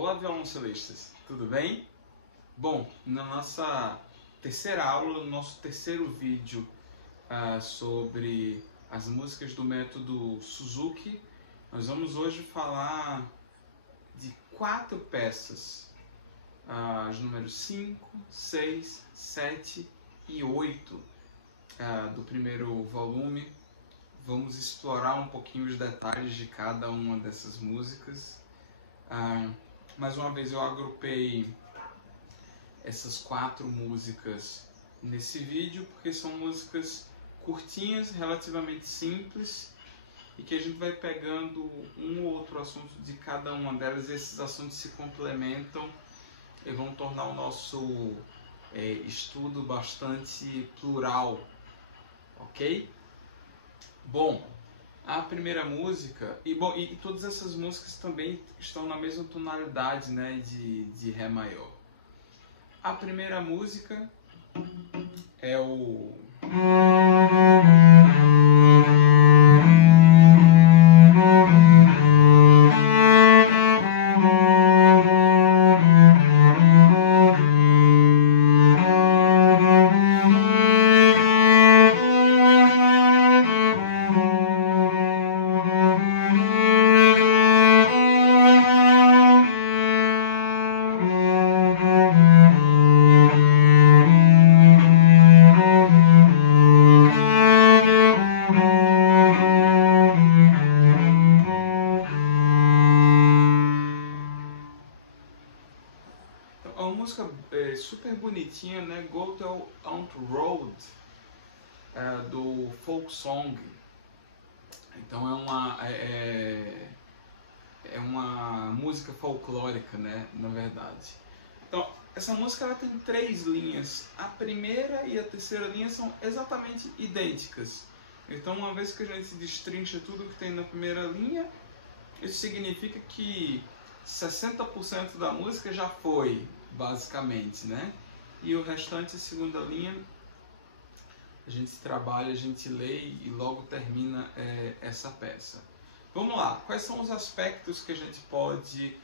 Olá, violoncelistas, tudo bem? Bom, na nossa terceira aula, no nosso terceiro vídeo sobre as músicas do método Suzuki, nós vamos hoje falar de 4 peças, os números 5, 6, 7 e 8 do primeiro volume. Vamos explorar um pouquinho os detalhes de cada uma dessas músicas. Mais uma vez eu agrupei essas 4 músicas nesse vídeo porque são músicas curtinhas, relativamente simples, e que a gente vai pegando um ou outro assunto de cada uma delas, e esses assuntos se complementam e vão tornar o nosso estudo bastante plural, ok? Bom, a primeira música, e todas essas músicas também estão na mesma tonalidade, né, de Ré maior. A primeira música é o... É uma música super bonitinha, né? Go On To Road, do Folk Song. Então é uma música folclórica, né? Na verdade. Então, essa música ela tem 3 linhas. A primeira e a terceira linha são exatamente idênticas. Então, uma vez que a gente destrincha tudo que tem na primeira linha, isso significa que 60% da música já foi, basicamente, né? E o restante, a segunda linha, a gente trabalha, a gente lê e logo termina essa peça. Vamos lá, quais são os aspectos que a gente pode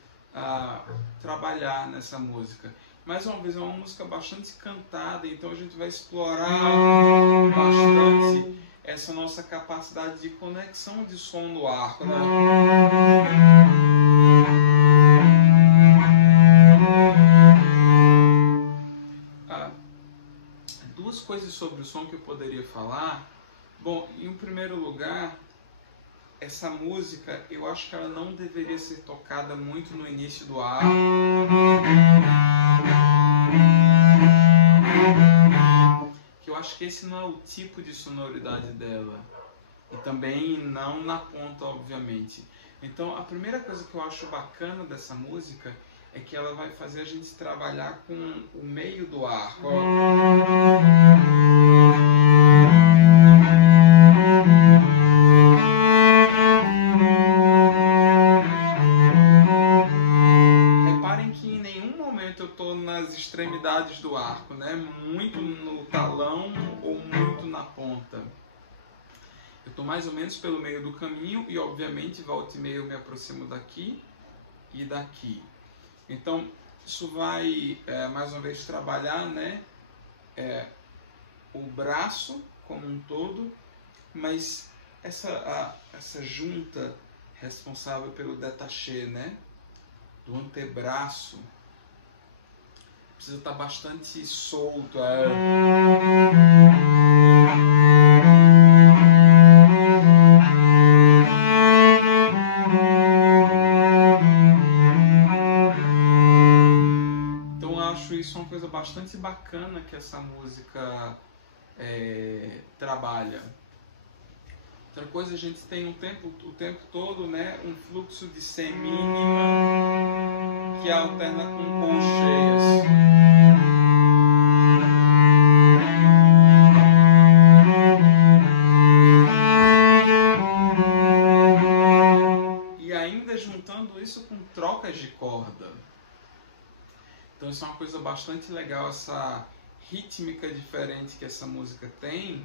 trabalhar nessa música? Mais uma vez, é uma música bastante cantada, então a gente vai explorar bastante essa nossa capacidade de conexão de som no arco, né? Duas coisas sobre o som que eu poderia falar. Bom, em primeiro lugar, essa música, eu acho que ela não deveria ser tocada muito no início do arco. Que eu acho que esse não é o tipo de sonoridade dela. E também não na ponta, obviamente. Então, a primeira coisa que eu acho bacana dessa música é que ela vai fazer a gente trabalhar com o meio do arco. Reparem que em nenhum momento eu estou nas extremidades do arco, né? Muito no talão ou muito na ponta. Eu estou mais ou menos pelo meio do caminho e, obviamente, volta e meia eu me aproximo daqui e daqui. Então, isso vai, mais uma vez, trabalhar, né, o braço como um todo, mas essa junta responsável pelo détaché, né, do antebraço, precisa estar bastante solto. Isso é uma coisa bastante bacana que essa música trabalha. Outra coisa, a gente tem o tempo todo, né, um fluxo de semínima que alterna com colcheias. E ainda juntando isso com trocas de corda. Então isso é uma coisa bastante legal, essa rítmica diferente que essa música tem,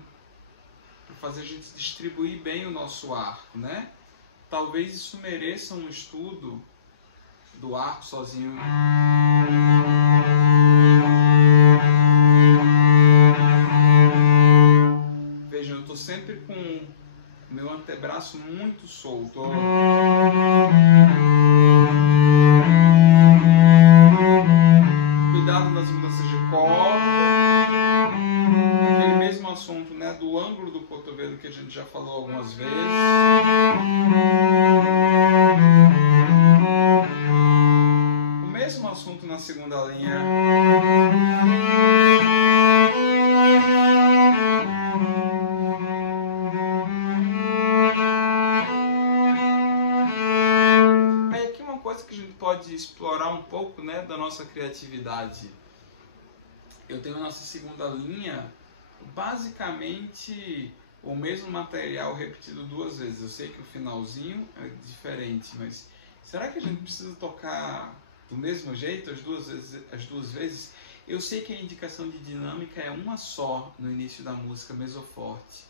para fazer a gente distribuir bem o nosso arco, né? Talvez isso mereça um estudo do arco sozinho. Vejam, eu estou sempre com o meu antebraço muito solto. Cuidado nas mudanças de corda. Aquele mesmo assunto, né, do ângulo do cotovelo que a gente já falou algumas vezes. O mesmo assunto na segunda linha. Aí aqui uma coisa que a gente pode explorar um pouco, né, da nossa criatividade. Eu tenho a nossa segunda linha basicamente o mesmo material repetido duas vezes. Eu sei que o finalzinho é diferente, mas será que a gente precisa tocar do mesmo jeito as duas vezes? Eu sei que a indicação de dinâmica é uma só no início da música, mesoforte.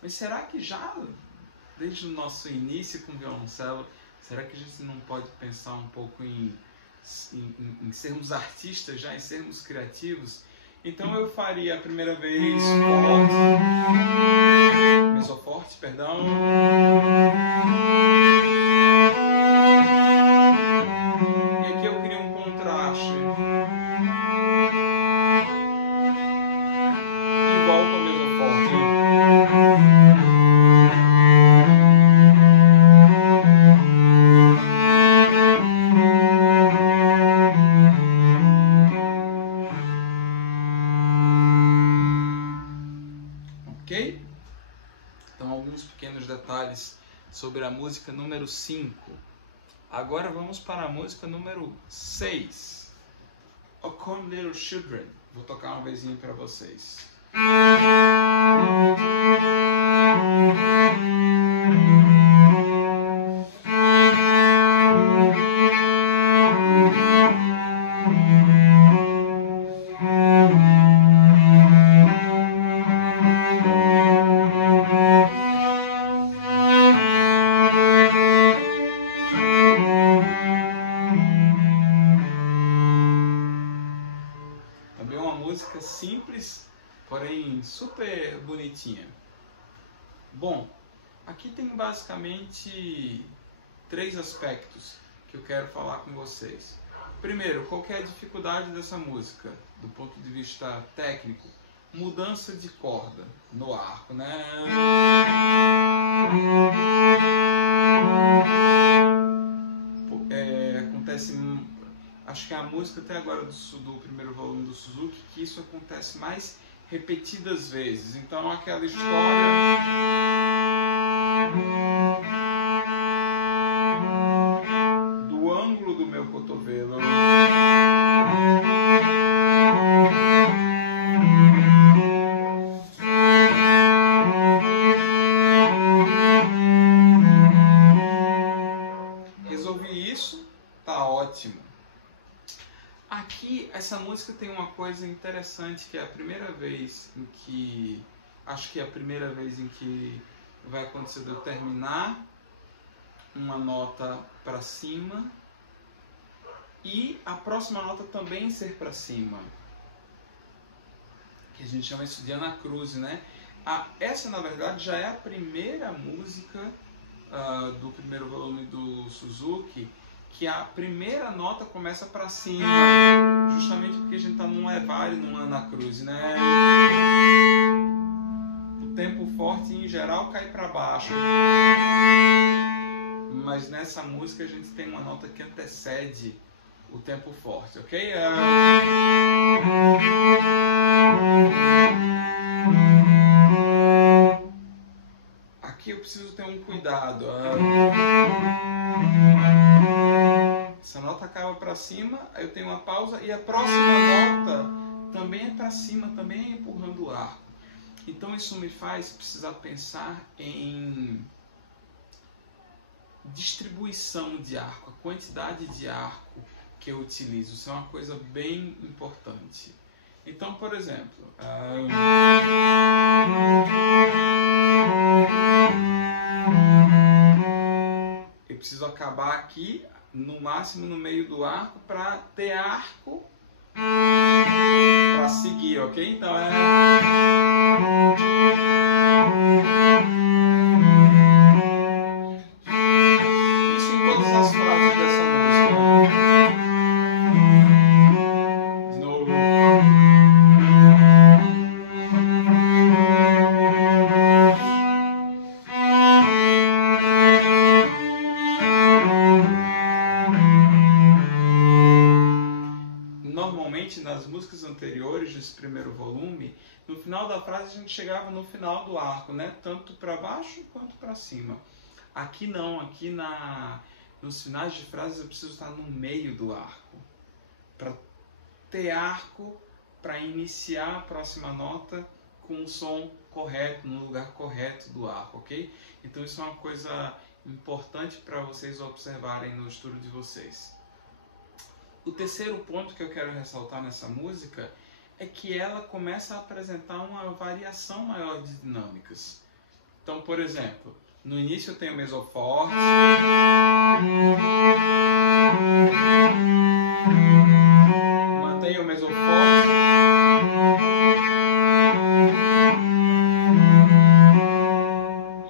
Mas será que já desde o nosso início com o violoncelo, será que a gente não pode pensar um pouco em sermos artistas já, em sermos criativos? Então eu faria a primeira vez forte, mesoforte, perdão. E aqui eu crio um contraste. E volto ao mesoforte. Ok? Então, alguns pequenos detalhes sobre a música número 5. Agora vamos para a música número 6. O Come Little Children. Vou tocar uma vezinha para vocês. Também uma música simples, porém super bonitinha. Bom, aqui tem basicamente 3 aspectos que eu quero falar com vocês. Primeiro, qual que é a dificuldade dessa música, do ponto de vista técnico? Mudança de corda no arco, né? Acontece, acho que a música até agora do primeiro volume do Suzuki, que isso acontece mais repetidas vezes. Então aquela história do ângulo do meu cotovelo. Resolvi isso, tá ótimo. Aqui, essa música tem uma coisa interessante, que é a primeira vez em que... Acho que é a primeira vez em que vai acontecer de eu terminar uma nota para cima e a próxima nota também ser para cima. Que a gente chama isso de anacruse, né? Essa, na verdade, já é a primeira música do primeiro volume do Suzuki, que a primeira nota começa para cima, justamente porque a gente está num levário, num anacruse, né? O tempo forte em geral cai para baixo, mas nessa música a gente tem uma nota que antecede o tempo forte, ok? Aqui eu preciso ter um cuidado. Essa nota acaba para cima, aí eu tenho uma pausa e a próxima nota também é para cima, também é empurrando o arco. Então isso me faz precisar pensar em distribuição de arco, a quantidade de arco que eu utilizo. Isso é uma coisa bem importante. Então, por exemplo, eu preciso acabar aqui no máximo no meio do arco para ter arco para seguir, ok? Então isso em todas as frases dessa música. De novo. Normalmente, nas músicas anteriores desse primeiro volume, no final da frase a gente chegava no final do arco, né? Tanto para baixo quanto para cima. Aqui não, aqui nos finais de frases eu preciso estar no meio do arco. Para ter arco, para iniciar a próxima nota com o som correto, no lugar correto do arco, ok? Então isso é uma coisa importante para vocês observarem no estudo de vocês. O terceiro ponto que eu quero ressaltar nessa música é que ela começa a apresentar uma variação maior de dinâmicas. Então, por exemplo, no início eu tenho o mesoforte, mantenho o mesoforte,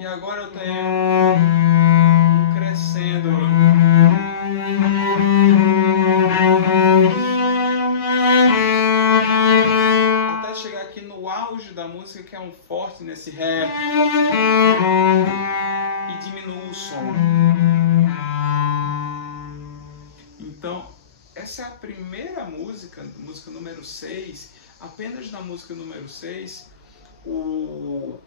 e agora eu tenho um crescendo. Da música, que é um forte nesse ré, e diminui o som. Então essa é a primeira música, música número 6. Apenas na música número 6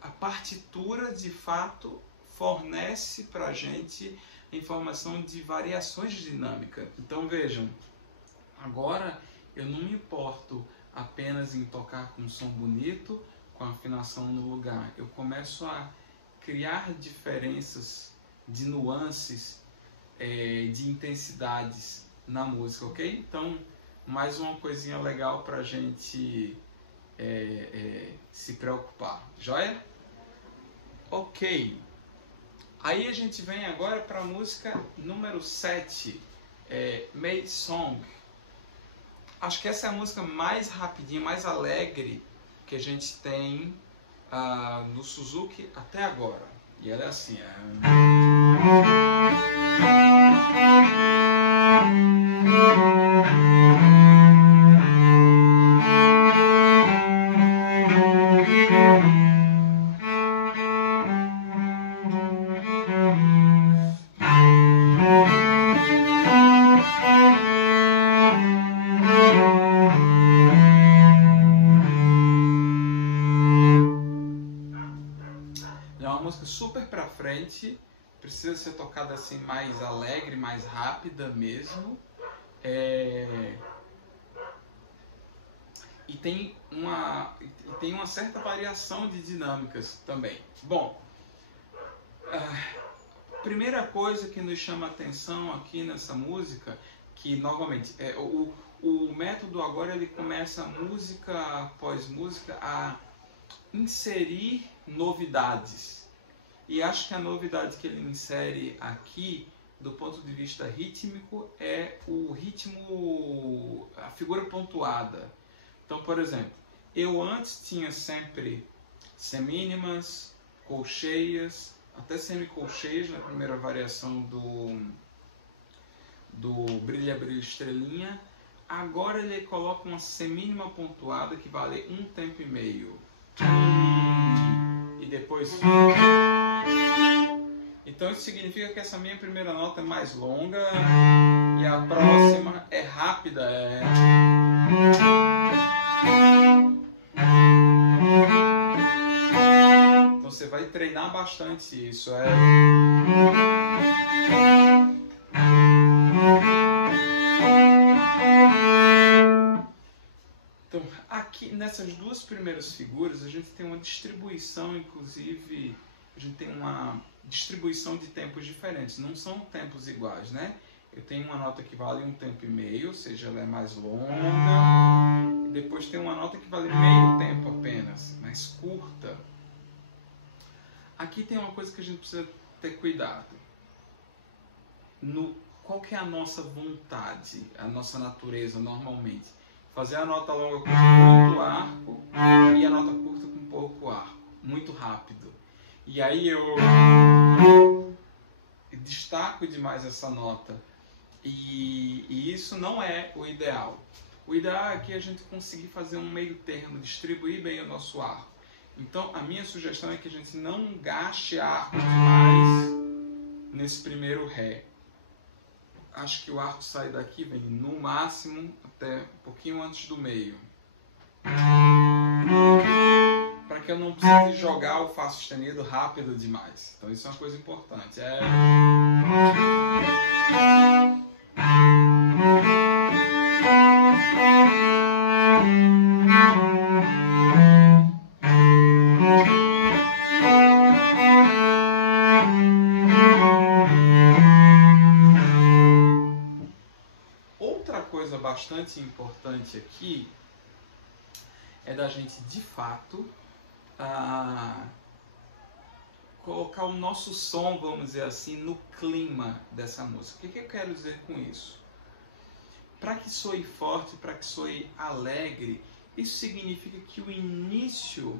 a partitura de fato fornece para a gente a informação de variações de dinâmica. Então vejam, agora eu não me importo apenas em tocar com um som bonito, com a afinação no lugar. Eu começo a criar diferenças de nuances, de intensidades na música, ok? Então, mais uma coisinha legal para a gente se preocupar, joia? Ok. Aí a gente vem agora para a música número 7, Made Song. Acho que essa é a música mais rapidinha, mais alegre que a gente tem no Suzuki até agora. E ela é assim. Super pra frente, precisa ser tocada assim mais alegre, mais rápida mesmo, e tem uma certa variação de dinâmicas também. Bom, primeira coisa que nos chama a atenção aqui nessa música, que novamente o método agora ele começa música após música a inserir novidades. E acho que a novidade que ele insere aqui, do ponto de vista rítmico, é o ritmo, a figura pontuada. Então, por exemplo, eu antes tinha sempre semínimas, colcheias, até semicolcheias na primeira variação do Brilha, Brilha, Estrelinha. Agora ele coloca uma semínima pontuada que vale 1 tempo e meio. E depois... Então isso significa que essa minha primeira nota é mais longa e a próxima é rápida. Então você vai treinar bastante isso. Então aqui nessas duas primeiras figuras a gente tem uma distribuição, inclusive a gente tem uma distribuição de tempos diferentes, não são tempos iguais, né? Eu tenho uma nota que vale 1 tempo e meio, ou seja, ela é mais longa, e depois tem uma nota que vale meio tempo apenas, mais curta. Aqui tem uma coisa que a gente precisa ter cuidado. qual que é a nossa vontade, a nossa natureza normalmente? Fazer a nota longa com muito arco e a nota curta com pouco arco, muito rápido. E aí eu destaco demais essa nota. E isso não é o ideal. O ideal é que a gente conseguir fazer um meio termo, distribuir bem o nosso arco. Então a minha sugestão é que a gente não gaste arco demais nesse primeiro Ré. Acho que o arco sai daqui, vem no máximo até um pouquinho antes do meio. Para que eu não precise jogar o Fá sustenido rápido demais. Então isso é uma coisa importante. Outra coisa bastante importante aqui é da gente, de fato, colocar o nosso som, vamos dizer assim, no clima dessa música. O que eu quero dizer com isso? Para que soe forte, para que soe alegre, isso significa que o início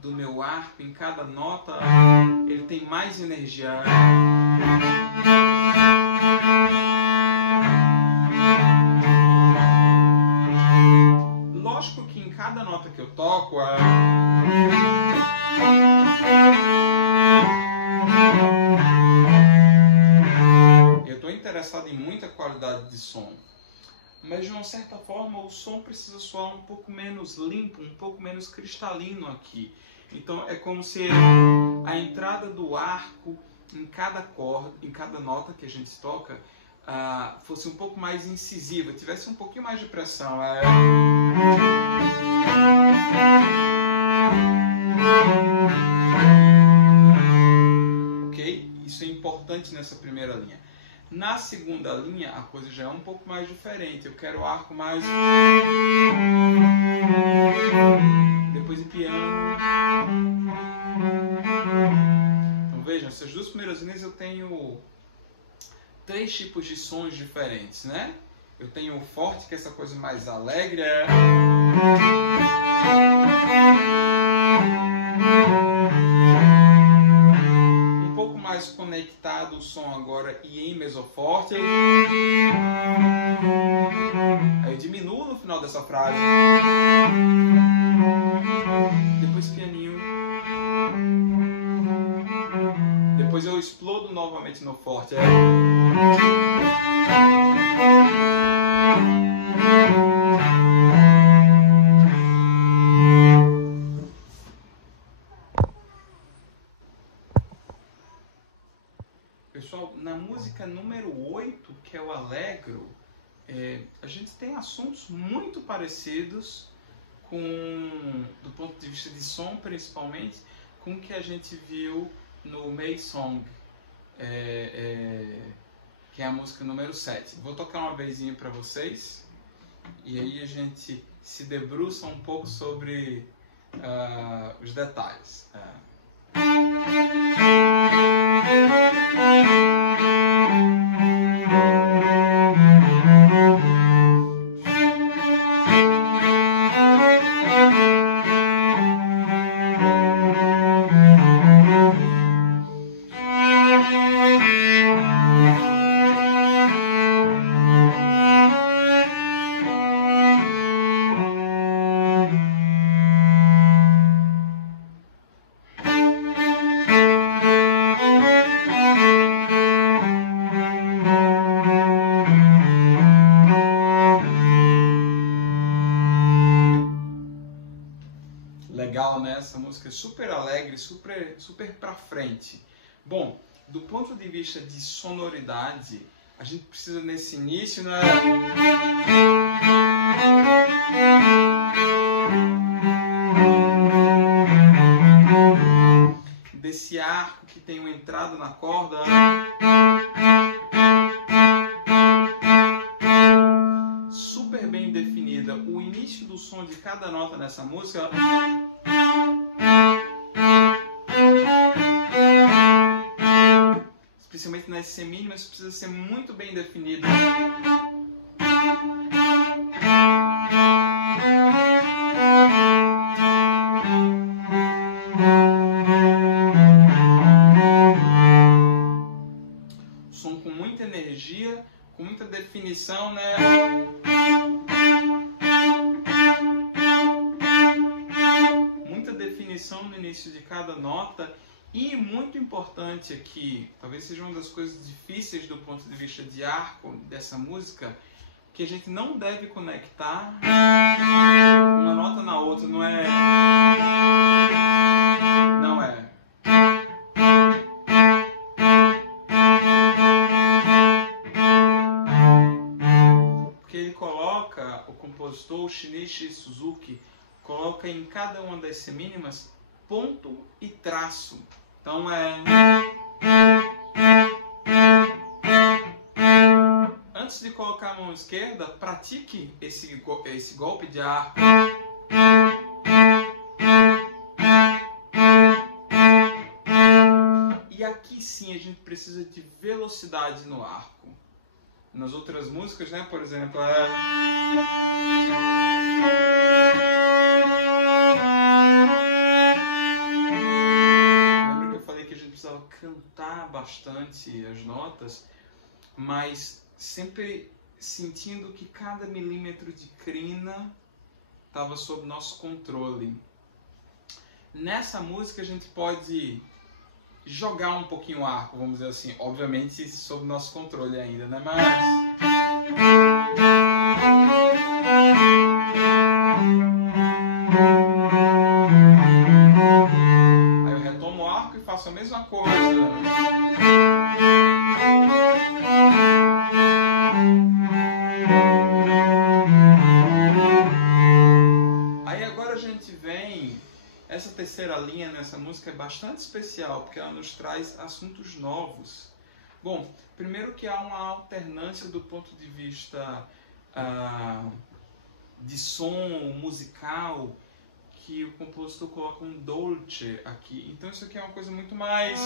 do meu arco, em cada nota, ele tem mais energia. Lógico que em cada nota que eu toco, eu estou interessado em muita qualidade de som, mas de uma certa forma o som precisa soar um pouco menos limpo, um pouco menos cristalino aqui. Então é como se a entrada do arco em cada corda, em cada nota que a gente toca, fosse um pouco mais incisiva, tivesse um pouquinho mais de pressão. Ok? Isso é importante nessa primeira linha. Na segunda linha, a coisa já é um pouco mais diferente. Eu quero o arco mais... Depois de piano. Então vejam, essas duas primeiras linhas eu tenho 3 tipos de sons diferentes, né? Eu tenho o forte, que é essa coisa mais alegre. Um pouco mais conectado o som agora e em mesoforte. Aí eu diminuo no final dessa frase. Depois pianinho. Depois eu explodo novamente no forte. Pessoal, na música número 8, que é o Allegro, a gente tem assuntos muito parecidos do ponto de vista de som, principalmente, com o que a gente viu no May Song, que é a música número 7. Vou tocar uma vezinha para vocês, e aí a gente se debruça um pouco sobre os detalhes. Legal, né? Essa música é super alegre, super pra frente. Bom, do ponto de vista de sonoridade, a gente precisa nesse início, né? Desse arco que tem uma entrada na corda. Super bem definida. O início do som de cada nota nessa música. especialmente nas semínimas, precisa ser muito bem definido. Som com muita energia, com muita definição, né? Muita definição no início de cada nota. E muito importante aqui, talvez seja uma das coisas difíceis do ponto de vista de arco dessa música, que a gente não deve conectar uma nota na outra, não é? Não é. Porque ele coloca, o compositor, o Shinichi Suzuki, coloca em cada uma das semínimas ponto e traço. Então antes de colocar a mão esquerda, pratique esse golpe de arco. E aqui sim a gente precisa de velocidade no arco. Nas outras músicas, né, por exemplo, cantar bastante as notas, mas sempre sentindo que cada milímetro de crina estava sob nosso controle. Nessa música a gente pode jogar um pouquinho o arco, vamos dizer assim, obviamente sob nosso controle ainda, né? Aí eu retomo o arco e faço a mesma coisa. Essa terceira linha nessa música é bastante especial, porque ela nos traz assuntos novos. Bom, primeiro que há uma alternância do ponto de vista de som musical, que o compositor coloca um dolce aqui. Então isso aqui é uma coisa muito mais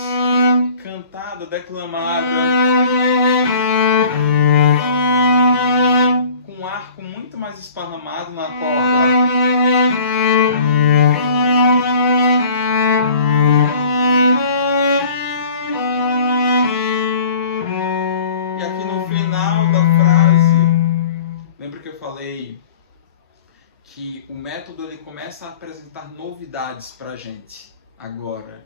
cantada, declamada, com um arco muito mais esparramado na corda. Que o método ele começa a apresentar novidades para a gente agora.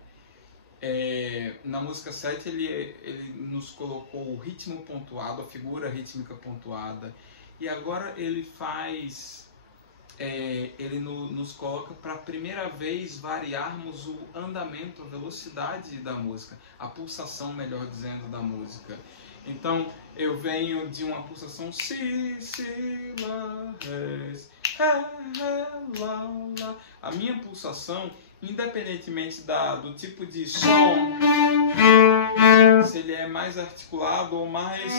Na música 7 ele nos colocou o ritmo pontuado, a figura rítmica pontuada, e agora ele faz, ele nos coloca para a primeira vez variarmos o andamento, a velocidade da música, a pulsação, melhor dizendo, da música. Então eu venho de uma pulsação si, lá, res, lá, lá. A minha pulsação, independentemente do tipo de som, se ele é mais articulado ou mais...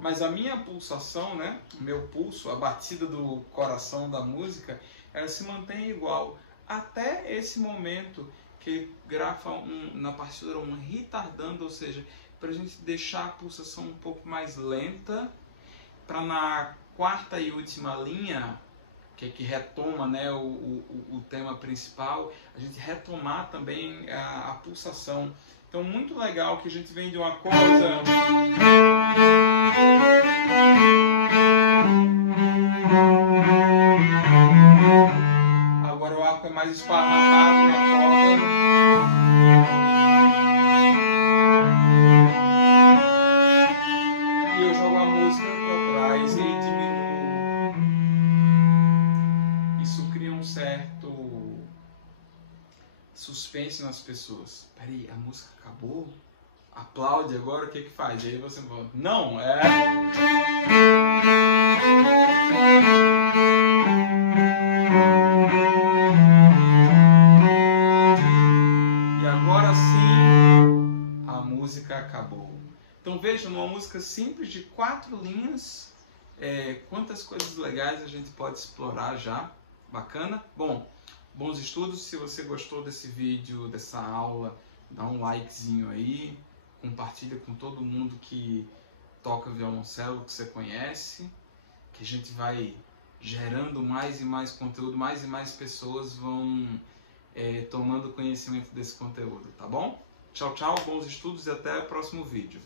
Mas a minha pulsação, né, o meu pulso, a batida do coração da música, ela se mantém igual até esse momento que grafa na partitura um retardando, ou seja, para a gente deixar a pulsação um pouco mais lenta, para na quarta e última linha, que retoma, né, o tema principal, a gente retomar também a pulsação. Então, muito legal que a gente vem de uma coisa... Agora o arco é mais esparramado na corda. E eu jogo a música para trás e diminuo. Isso cria um certo suspense nas pessoas. Peraí, a música acabou? Aplaude agora, o que que faz? Aí você fala, não, E agora sim, a música acabou. Então veja, numa música simples de 4 linhas, quantas coisas legais a gente pode explorar já. Bacana? Bom, Bons estudos. Se você gostou desse vídeo, dessa aula, dá um likezinho aí, compartilha com todo mundo que toca violoncelo, que você conhece, que a gente vai gerando mais e mais conteúdo, mais e mais pessoas vão tomando conhecimento desse conteúdo, tá bom? Tchau, tchau, bons estudos e até o próximo vídeo.